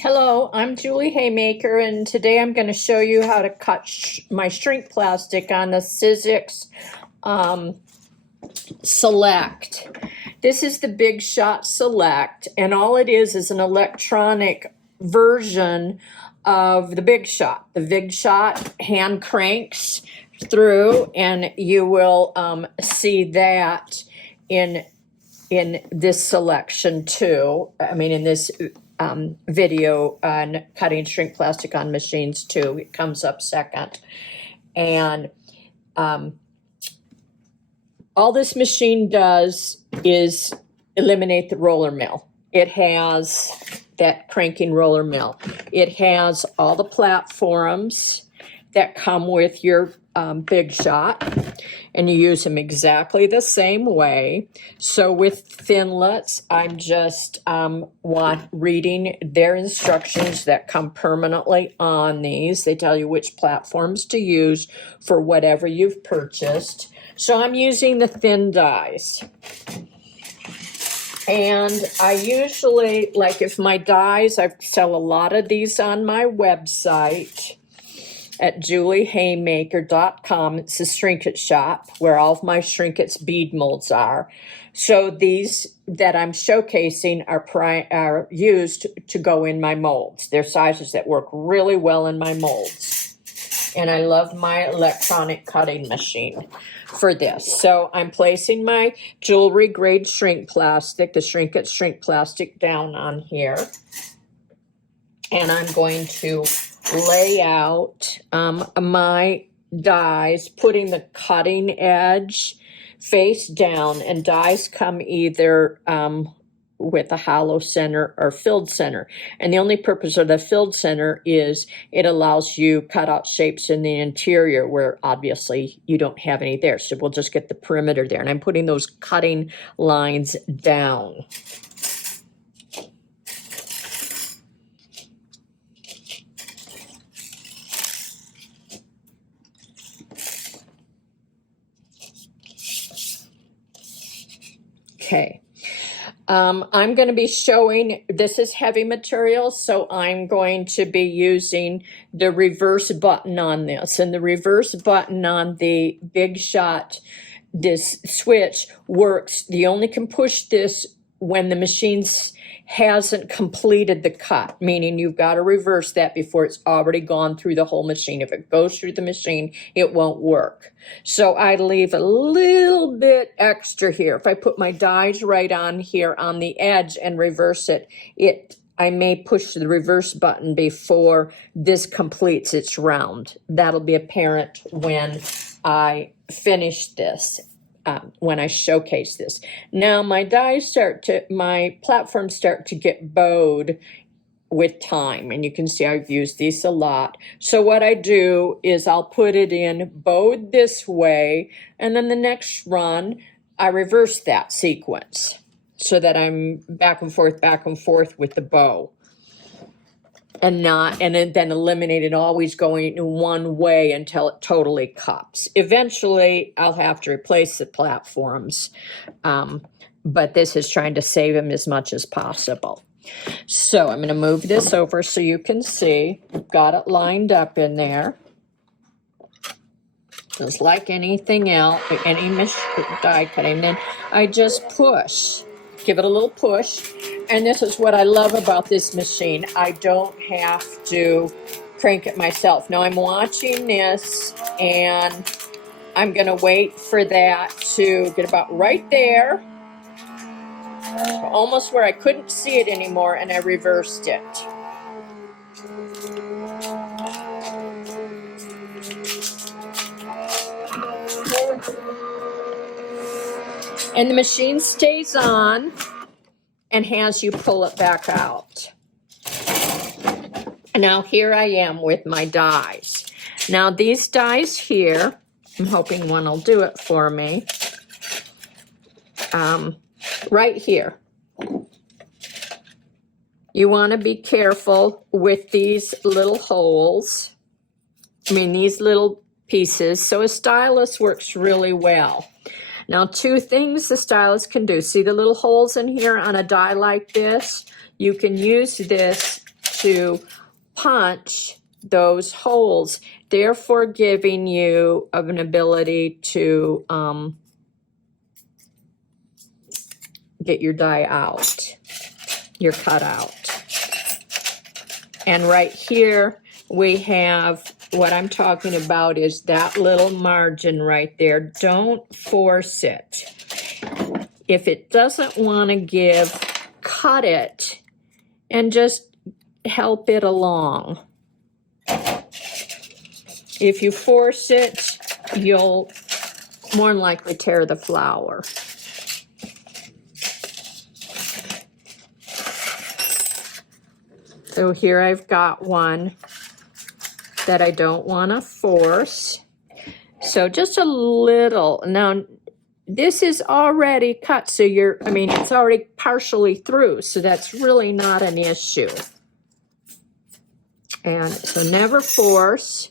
Hello, I'm Julie Haymaker, and today I'm going to show you how to cut my shrink plastic on the Shrinkets Select. This is the Big Shot Select, and all it is an electronic version of the Big Shot. The Big Shot hand cranks through, and you will see that in this selection too. I mean, in this video on cutting shrink plastic on machines too. It comes up second. And all this machine does is eliminate the roller mill. It has that cranking roller mill. It has all the platforms that come with your Big Shot, and you use them exactly the same way. So with Thinlets, I'm just reading their instructions that come permanently on these. They tell you which platforms to use for whatever you've purchased. So I'm using the thin dies. And I usually, like if my dies, I sell a lot of these on my website at juliehaymaker.com. It's a Shrinket shop where all of my Shrinkets bead molds are. So these that I'm showcasing are used to go in my molds. They're sizes that work really well in my molds. And I love my electronic cutting machine for this. So I'm placing my jewelry grade shrink plastic, the Shrinkets Shrink plastic, down on here. And I'm going to lay out my dies, putting the cutting edge face down, and dies come either with a hollow center or filled center. And the only purpose of the filled center is it allows you cut out shapes in the interior where obviously you don't have any there. So we'll just get the perimeter there. And I'm putting those cutting lines down. Okay, I'm going to be showing, this is heavy material, so I'm going to be using the reverse button on this. And the reverse button on the Big Shot, this switch works. You only can push this when the machine hasn't completed the cut, meaning you've got to reverse that before it's already gone through the whole machine. If it goes through the machine, it won't work. So I leave a little bit extra here. If I put my dies right on here on the edge and reverse it, I may push the reverse button before this completes its round. That'll be apparent when I finish this. When I showcase this. Now my platforms start to get bowed with time, and you can see I've used these a lot. So what I do is I'll put it in bowed this way, and then the next run I reverse that sequence so that I'm back and forth with the bow. And then eliminate it always going in one way until it totally cups. Eventually, I'll have to replace the platforms, but this is trying to save them as much as possible. So I'm going to move this over so you can see. I've got it lined up in there. Just like anything else, any die cutting, then I just push. Give it a little push. And this is what I love about this machine. I don't have to crank it myself. Now I'm watching this, and I'm going to wait for that to get about right there, almost where I couldn't see it anymore, and I reversed it. And the machine stays on and has you pull it back out. Now here I am with my dies. Now these dies here, I'm hoping one will do it for me. Right here. You want to be careful with these little holes. These little pieces. So a stylus works really well. Now, two things the stylus can do. See the little holes in here on a die like this? You can use this to punch those holes, therefore giving you an ability to get your die out, your cutout. And right here we have what I'm talking about is that little margin right there. Don't force it. If it doesn't want to give, cut it and just help it along. If you force it, you'll more than likely tear the flower. So here I've got one that I don't want to force. So just a little. Now, this is already cut, so it's already partially through, so that's really not an issue. And so never force.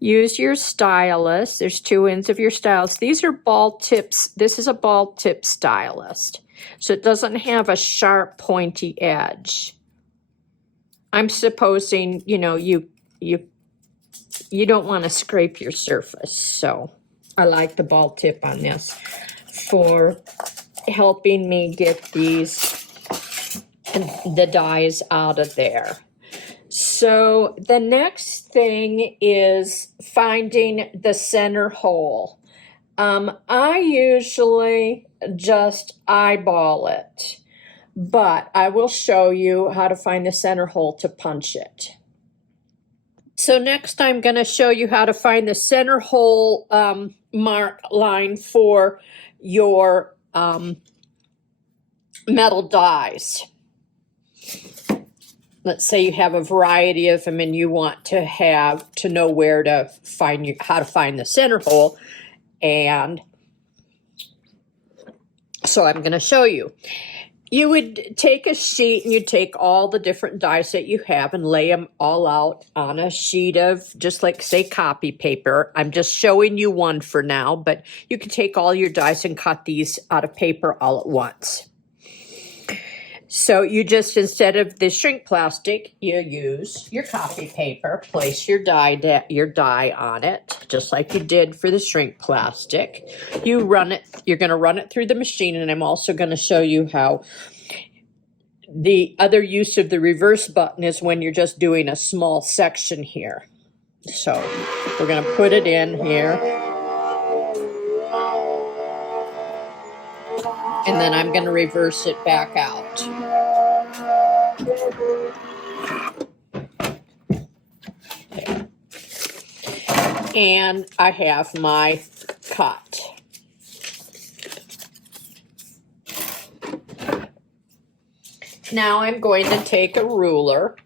Use your stylus. There's two ends of your stylus. These are ball tips. This is a ball tip stylus, so it doesn't have a sharp, pointy edge. I'm supposing, you don't want to scrape your surface, so I like the ball tip on this for helping me get the dies out of there. So the next thing is finding the center hole. I usually just eyeball it, but I will show you how to find the center hole to punch it. So next I'm going to show you how to find the center hole mark line for your metal dies. Let's say you have a variety of them and you want to know where to how to find the center hole. And so I'm going to show you. You would take a sheet and you'd take all the different dies that you have and lay them all out on a sheet of, just like, say, copy paper. I'm just showing you one for now, but you could take all your dies and cut these out of paper all at once. So you just, instead of the shrink plastic, you use your copy paper, place your die on it, just like you did for the shrink plastic. You're going to run it through the machine, and I'm also going to show you how the other use of the reverse button is when you're just doing a small section here. So we're going to put it in here. And then I'm going to reverse it back out. Okay. And I have my cut. Now I'm going to take a ruler,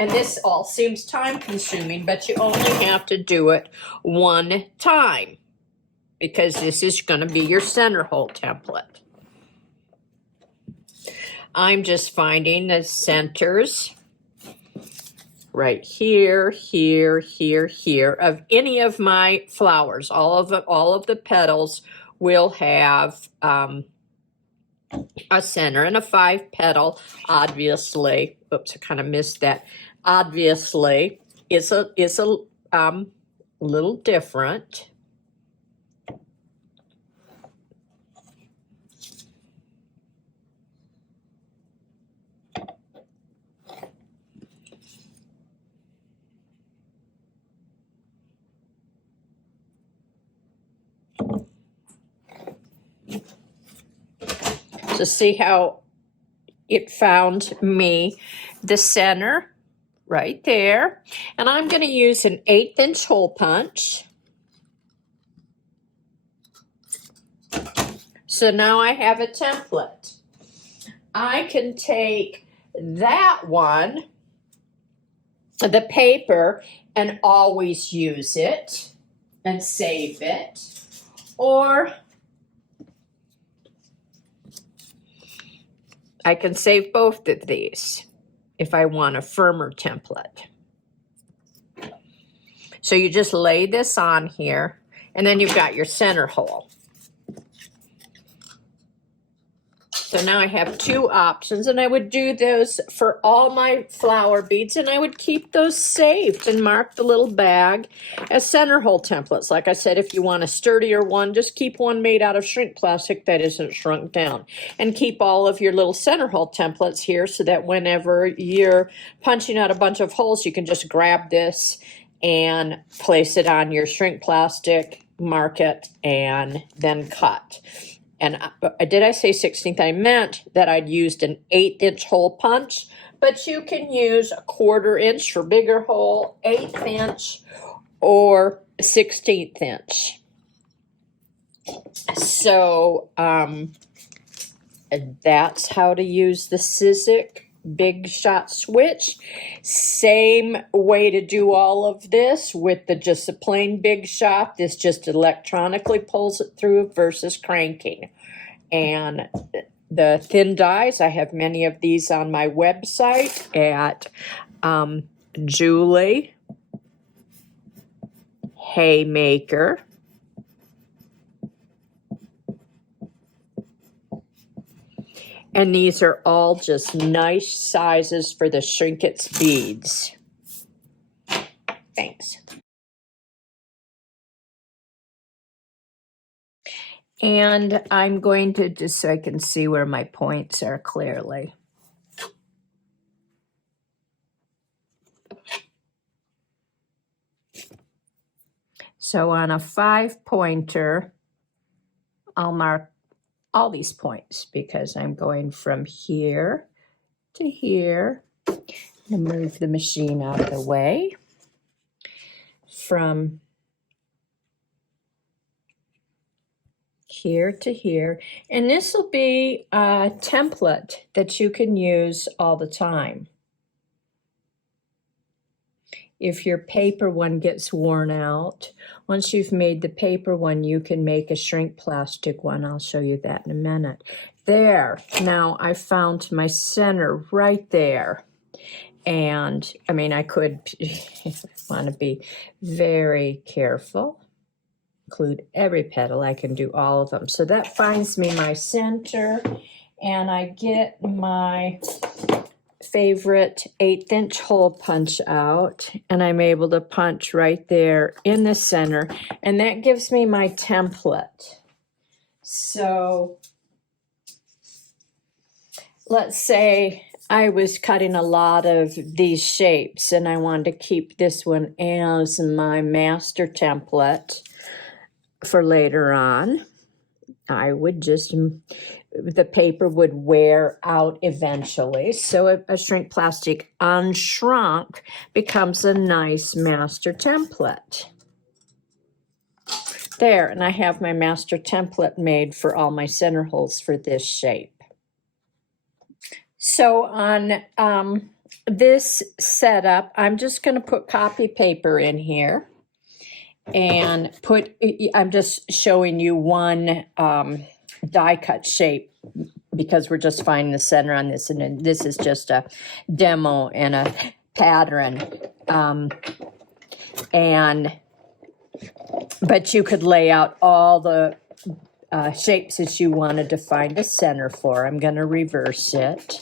and this all seems time consuming, but you only have to do it one time because this is going to be your center hole template. I'm just finding the centers right here, here, here, here of any of my flowers. All of the petals will have a center, and a 5-petal, obviously. Oops, I kind of missed that. Obviously, is a little different. So see how it found me the center right there. And I'm going to use an 1/8" hole punch. So now I have a template. I can take that one, the paper, and always use it and save it. Or I can save both of these if I want a firmer template. So you just lay this on here, and then you've got your center hole. So now I have two options, and I would do those for all my flower beads, and I would keep those saved and mark the little bag as center hole templates. Like I said, if you want a sturdier one, just keep one made out of shrink plastic that isn't shrunk down. And keep all of your little center hole templates here so that whenever you're punching out a bunch of holes, you can just grab this and place it on your shrink plastic, mark it, and then cut. And did I say 16th? I meant that I'd used an 1/8" hole punch, but you can use a 1/4 inch for bigger hole, 1/8 inch, or 16th inch. So that's how to use the Sizzix Big Shot switch. Same way to do all of this with just a plain Big Shot. This just electronically pulls it through versus cranking. And the thin dies, I have many of these on my website at Julie Haymaker. And these are all just nice sizes for the Shrinkets beads. Thanks. And I'm going to, just so I can see where my points are clearly. So on a 5-pointer, I'll mark all these points because I'm going from here to here. And move the machine out of the way. From here to here. And this will be a template that you can use all the time. If your paper one gets worn out, once you've made the paper one, you can make a shrink plastic one. I'll show you that in a minute. There, now I found my center right there. And I mean, I could want to be very careful. Include every petal. I can do all of them. So that finds me my center, and I get my favorite 1/8" hole punch out, and I'm able to punch right there in the center, and that gives me my template. So let's say I was cutting a lot of these shapes, and I wanted to keep this one as my master template for later on. I would just, the paper would wear out eventually. So a shrink plastic unshrunk becomes a nice master template. There, and I have my master template made for all my center holes for this shape. So on this setup, I'm just going to put copy paper in here. And I'm just showing you one die cut shape because we're just finding the center on this, and this is just a demo and a pattern. But you could lay out all the shapes that you wanted to find a center for. I'm going to reverse it.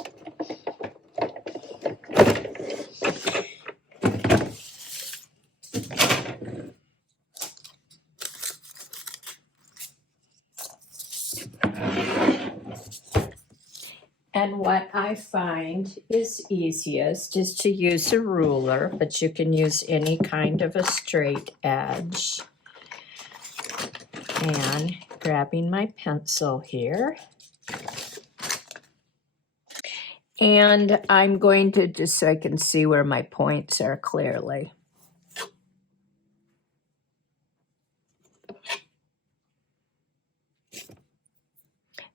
And what I find is easiest is to use a ruler, but you can use any kind of a straight edge. And grabbing my pencil here. And I'm going to, just so I can see where my points are clearly.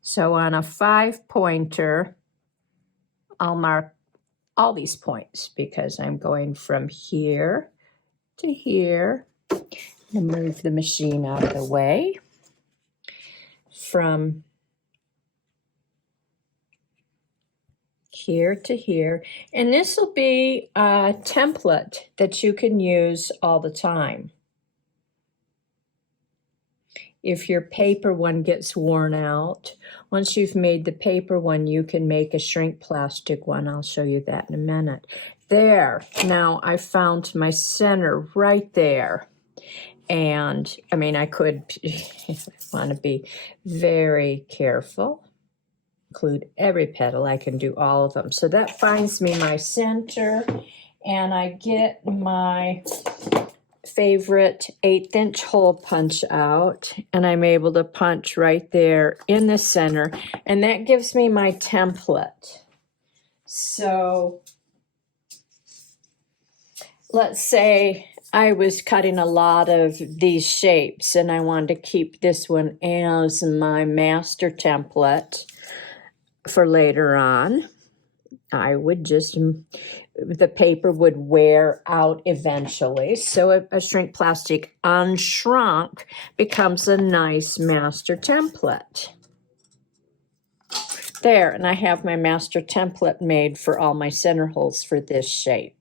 So on a 5-pointer, I'll mark all these points because I'm going from here to here. And move the machine out of the way. From here to here. And this will be a template that you can use all the time. if your paper one gets worn out, once you've made the paper one, you can make a shrink plastic one. I'll show you that in a minute. There, now I found my center right there. And I mean, I could want to be very careful. Include every petal. I can do all of them. So that finds me my center, and I get my favorite 1/8" hole punch out, and I'm able to punch right there in the center, and that gives me my template. So let's say I was cutting a lot of these shapes and I wanted to keep this one as my master template for later on. I would just, the paper would wear out eventually. So a shrink plastic unshrunk becomes a nice master template. There, and I have my master template made for all my center holes for this shape.